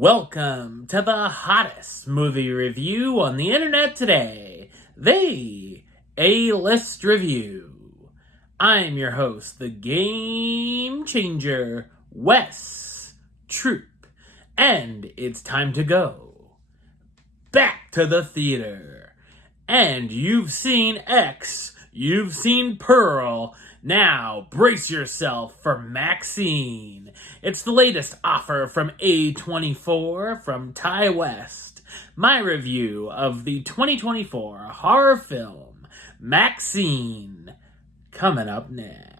Welcome to the hottest movie review on the internet today, the A-List Review. I'm your host, the Game Changer, Wes Troop, and it's time to go back to the theater. And you've seen X, you've seen Pearl. Now, brace yourself for MaXXXine. It's the latest offer from A24 from Ty West. My review of the 2024 horror film, MaXXXine, coming up now.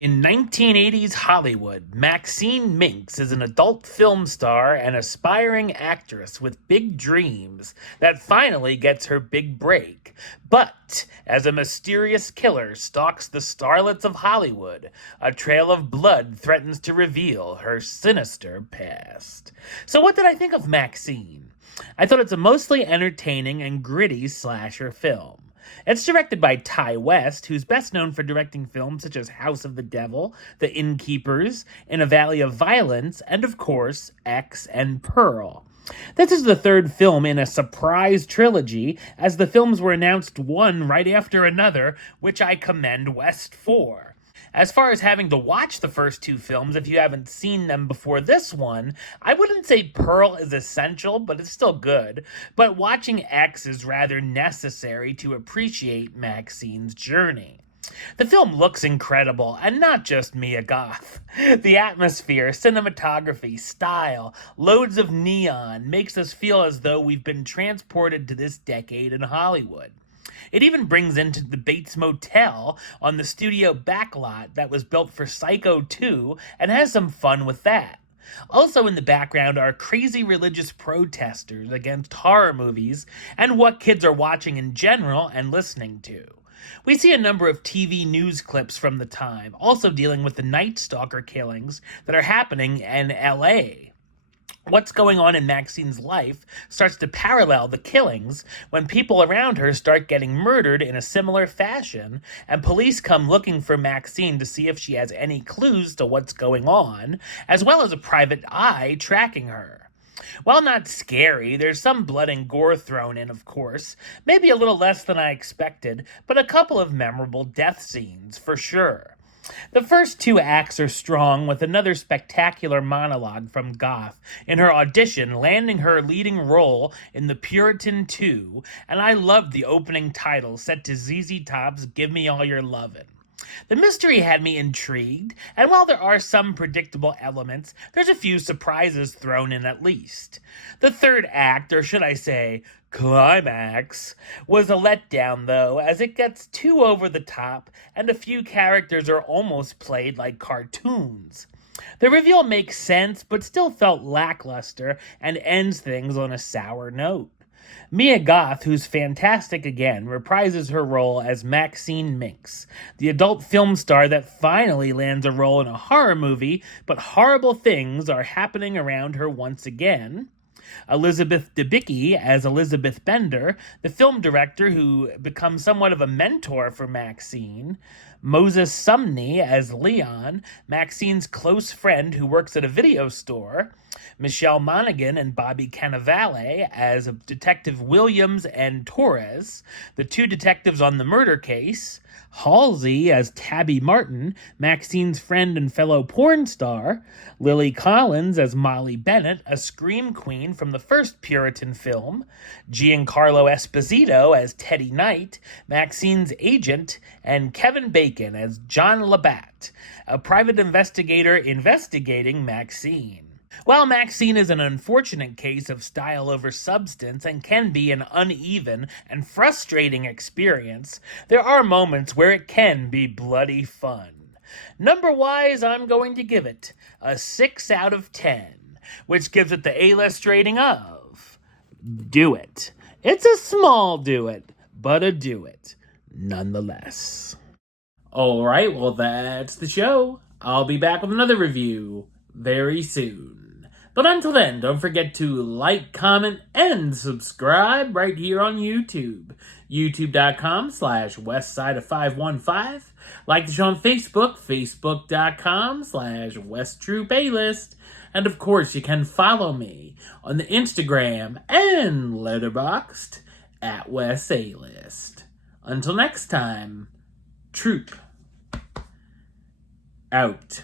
In 1980s Hollywood, Maxine Minx is an adult film star and aspiring actress with big dreams that finally gets her big break. But as a mysterious killer stalks the starlets of Hollywood, a trail of blood threatens to reveal her sinister past. So what did I think of Maxine? I thought it's a mostly entertaining and gritty slasher film. It's directed by Ty West, who's best known for directing films such as House of the Devil, The Innkeepers, In a Valley of Violence, and of course, X and Pearl. This is the third film in a surprise trilogy, as the films were announced one right after another, which I commend West for. As far as having to watch the first two films, if you haven't seen them before this one, I wouldn't say Pearl is essential, but it's still good. But watching X is rather necessary to appreciate Maxine's journey. The film looks incredible, and not just Mia Goth. The atmosphere, cinematography, style, loads of neon makes us feel as though we've been transported to this decade in Hollywood. It even brings into the Bates Motel on the studio backlot that was built for Psycho 2 and has some fun with that. Also in the background are crazy religious protesters against horror movies and what kids are watching in general and listening to. We see a number of TV news clips from the time, also dealing with the Night Stalker killings that are happening in LA. What's going on in Maxine's life starts to parallel the killings when people around her start getting murdered in a similar fashion, and police come looking for Maxine to see if she has any clues to what's going on, as well as a private eye tracking her. While not scary, there's some blood and gore thrown in, of course, maybe a little less than I expected, but a couple of memorable death scenes, for sure. The first two acts are strong, with another spectacular monologue from Goth in her audition landing her leading role in The Puritan 2, and I loved the opening title set to ZZ Top's Give Me All Your Lovin'. The mystery had me intrigued, and while there are some predictable elements, there's a few surprises thrown in at least. The third act, or should I say, climax, was a letdown though, as it gets too over the top and a few characters are almost played like cartoons. The reveal makes sense, but still felt lackluster and ends things on a sour note. Mia Goth, who's fantastic again, reprises her role as Maxine Minx, the adult film star that finally lands a role in a horror movie, but horrible things are happening around her once again. Elizabeth Debicki as Elizabeth Bender, the film director who becomes somewhat of a mentor for Maxine. Moses Sumney as Leon, Maxine's close friend who works at a video store. Michelle Monaghan and Bobby Cannavale as Detective Williams and Torres, the two detectives on the murder case. Halsey as Tabby Martin, Maxine's friend and fellow porn star. Lily Collins as Molly Bennett, a scream queen from the first Puritan film. Giancarlo Esposito as Teddy Knight, Maxine's agent. And Kevin Bacon as John Labatt, a private investigator investigating Maxine. While Maxine is an unfortunate case of style over substance and can be an uneven and frustrating experience, there are moments where it can be bloody fun. Number-wise, I'm going to give it a 6 out of 10, which gives it the A-list rating of do it. It's a small do it, but a do it nonetheless. Alright, well that's the show. I'll be back with another review very soon. But until then, don't forget to like, comment, and subscribe right here on YouTube. YouTube.com/WestsideOf515. Like the show on Facebook, Facebook.com/WestTruePlaylist. And of course, you can follow me on the Instagram and Letterboxd at Wes A List. Until next time, Troop out.